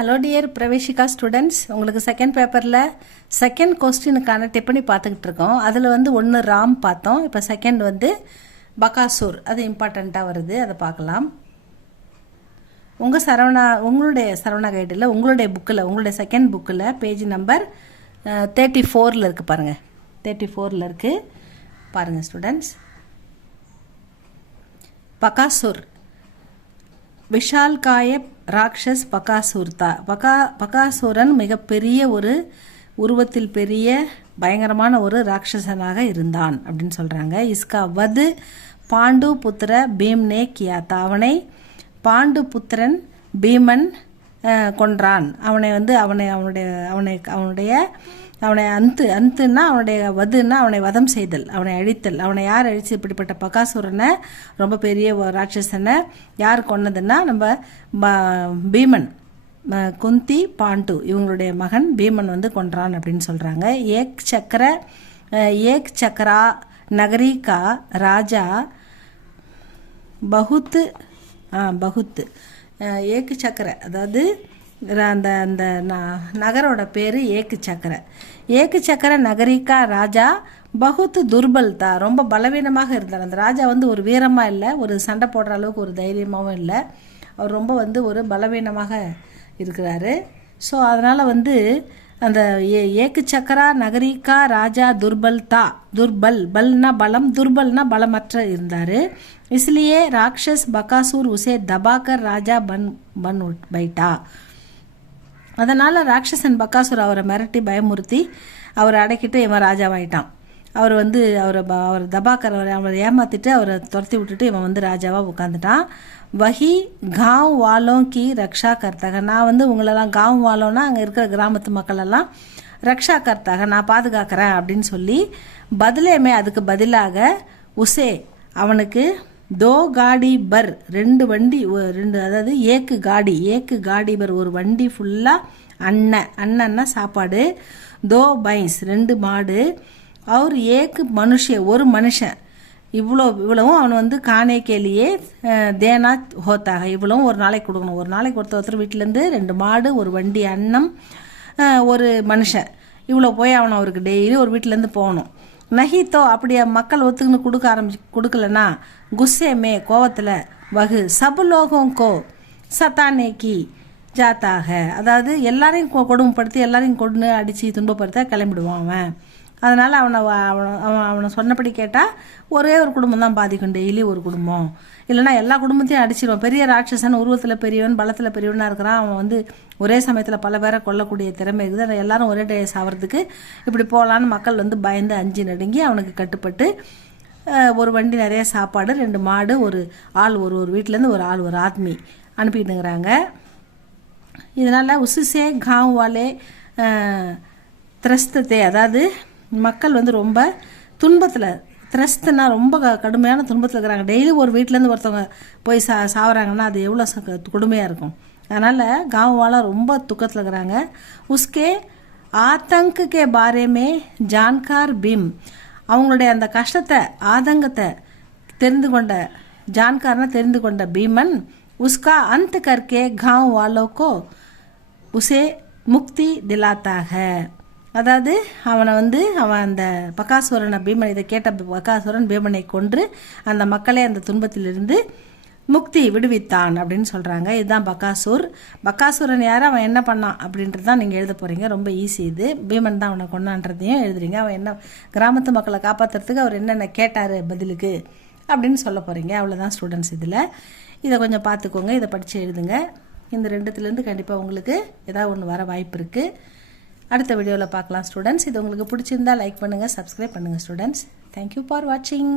Hello dear Praveshika students, உங்களுக்கு second பேப்பரில் second கொஸ்டினுக்கான டிப்பனி பார்த்துக்கிட்டு இருக்கோம். அதில் வந்து ஒன்று ராம் பார்த்தோம். இப்போ செகண்ட் வந்து பகாசூர், அது இம்பார்ட்டண்ட்டாக வருது, அதை பார்க்கலாம். உங்களுடைய சரவணா கைடில் உங்களுடைய புக்கில் உங்களுடைய செகண்ட் புக்கில் பேஜ் நம்பர் 34 இருக்குது பாருங்கள். 34 இருக்குது பாருங்கள் ஸ்டூடெண்ட்ஸ். பகாசூர் விஷால்காய ராட்சஸ் பகாசூர்தா. பகாசூரன் மிகப்பெரிய ஒரு உருவத்தில் பெரிய பயங்கரமான ஒரு ராட்சசனாக இருந்தான் அப்படின்னு சொல்கிறாங்க. இஸ்கா வது பாண்டு புத்திர பீம்னே கியாத்தா. அவனை பாண்டு புத்திரன் பீமன் கொன்றான். அவனை அந்துன்னா அவனுடைய வதுன்னா அவனை வதம் செய்தல், அவனை அழித்தல். அவனை யார் அழித்து? இப்படிப்பட்ட பகாசுரனை, ரொம்ப பெரிய ராட்சசனை யார் கொன்னதுன்னா நம்ம பீமன், குந்தி பாண்டு இவங்களுடைய மகன் பீமன் வந்து கொன்றான் அப்படின்னு சொல்கிறாங்க. ஏக் சக்கரா நகரிகா ராஜா பகுத்து ஏக்கு சக்கர, அதாவது அந்த அந்த நகரோட பேர் ஏக்கு சக்கர நகரிகா ராஜா பகுத்து துர்பல்தா. ரொம்ப பலவீனமாக இருந்தார். அந்த ராஜா வந்து ஒரு வீரமாக இல்லை, ஒரு சண்டை போடுற அளவுக்கு ஒரு தைரியமாகவும் இல்லை. அவர் ரொம்ப வந்து ஒரு பலவீனமாக இருக்கிறாரு. ஸோ அதனால் வந்து அந்த ஏக்கு சக்கரா நகரிகா ராஜா துர்பல் பல்னா பலம், துர்பல்னா பலமற்ற இருந்தார். इसलिए ராட்சஸ் பகாசூர் உசே தபாக்கர் ராஜா பன் பைட்டா. அதனால் ராட்சசன் பகாசுர் அவரை மிரட்டி பயமுறுத்தி அவரை அடக்கிட்டு இவன் ராஜாவாயிட்டான். அவர் தபாக்கர் அவரை ஏமாற்றிட்டு அவரை துரத்தி விட்டுட்டு இவன் வந்து ராஜாவாக உட்காந்துட்டான். வஹி காவ் வாலோம் கி ரக்ஷா கர்த்தாக. நான் வந்து உங்களெல்லாம் காவ் வாலோன்னா அங்கே இருக்கிற கிராமத்து மக்களெல்லாம் ரக்ஷா கர்த்தாக, நான் பாதுகாக்கிறேன் அப்படின்னு சொல்லி அதுக்கு பதிலாக உசே அவனுக்கு தோ காடி பர், 2 வண்டி, அதாவது ஏக்கு காடி பர், ஒரு வண்டி ஃபுல்லாக அண்ணன்னா சாப்பாடு, தோ பைன்ஸ் 2 மாடு, அவர் ஏக்கு ஒரு மனுஷன், இவ்வளவும் அவன் வந்து காணே கேலியே தேனா ஹோத்தாக. இவ்வளவும் ஒரு நாளைக்கு கொடுக்கணும். ஒரு நாளைக்கு ஒருத்தர் வீட்டிலேருந்து 2 மாடு, ஒரு வண்டி அன்னம், ஒரு மனுஷன், இவ்வளோ போய் அவன் அவருக்கு டெய்லி ஒரு வீட்டிலேருந்து போகணும். நஹித்தோ அப்படியே மக்கள் ஒத்துக்குன்னு கொடுக்கலன்னா குஸ்ஸேமே கோவத்தில் வகு சபுலோகோங்கோ சத்தானேக்கி ஜாத்தாக. அதாவது எல்லாரையும் கொடுமைப்படுத்தி எல்லாரையும் கொண்டு அடித்து துன்பப்படுத்த கிளம்பிடுவான் அவன். அதனால் அவனை சொன்னபடி கேட்டால் ஒரே ஒரு குடும்பம் தான் பாதிக்கும், டெய்லி ஒரு குடும்பம், இல்லைனா எல்லா குடும்பத்தையும் அடிச்சிடுவான். பெரிய ராட்சசன், உருவத்தில் பெரியவன், பலத்தில் பெரியவனாக இருக்கிறான். அவன் வந்து ஒரே சமயத்தில் பல பேரை கொல்லக்கூடிய திறமை இருக்குது. அதை எல்லாரும் ஒரே டே சாவறதுக்கு இப்படி போகலான்னு மக்கள் வந்து பயந்து அஞ்சு நடுங்கி அவனுக்கு கட்டுப்பட்டு ஒரு வண்டி நிறைய சாப்பாடு, 2 மாடு, ஒரு ஆள், ஒரு வீட்டிலேருந்து ஒரு ஆள், ஒரு ஆத்மி அனுப்பிட்டுங்கிறாங்க. இதனால் உசுசே காவ் வாலே திரஸ்தத்தை, அதாவது மக்கள் வந்து ரொம்ப துன்பத்தில், திரஸ்துனா ரொம்ப கடுமையான துன்பத்தில் இருக்கிறாங்க. டெய்லி ஒரு வீட்டிலேருந்து ஒருத்தவங்க போய் சாவறாங்கன்னா அது எவ்வளோ கொடுமையாக இருக்கும். அதனால் காவால ரொம்ப துக்கத்தில் இருக்கிறாங்க. உஸ்கே ஆத்தங்கே பாரேமே ஜான்கார் பீம். அவங்களுடைய அந்த கஷ்டத்தை, ஆதங்கத்தை தெரிந்து கொண்ட பீமன் உஸ்கா அந்த கர்க்கே காவ் வாலோக்கோ உசே முக்தி திலாத்தாக. அதாவது அவன் அந்த பகாசுரனை பீமன், இதை கேட்ட பகாசுரன் பீமனை கொன்று அந்த மக்களை அந்த துன்பத்திலிருந்து முக்தி விடுவித்தான் அப்படின்னு சொல்கிறாங்க. இதுதான் பகாசுரன் யார், அவன் என்ன பண்ணான் அப்படின்றது தான் நீங்கள் எழுத போகிறீங்க. ரொம்ப ஈஸி இது. பீமன் தான் அவனை கொண்டான்றதையும் எழுதுறீங்க. அவன் என்ன கிராமத்து மக்களை காப்பாற்றுறதுக்கு அவர் என்னென்ன கேட்டார் பதிலுக்கு அப்படின்னு சொல்ல போகிறீங்க. அவ்வளோதான் ஸ்டூடெண்ட்ஸ். இதை கொஞ்சம் பார்த்துக்கோங்க, இதை படித்து எழுதுங்க. இந்த 2த்துலேருந்து கண்டிப்பாக உங்களுக்கு ஏதாவது ஒன்று வர வாய்ப்பு இருக்குது. அடுத்த வீடியோவில் பார்க்கலாம் ஸ்டூடெண்ட்ஸ். இது உங்களுக்கு பிடிச்சிருந்தா லைக் பண்ணுங்கள், சப்ஸ்கிரைப் பண்ணுங்கள் ஸ்டூடெண்ட்ஸ். தேங்க்யூ ஃபார் வாட்சிங்.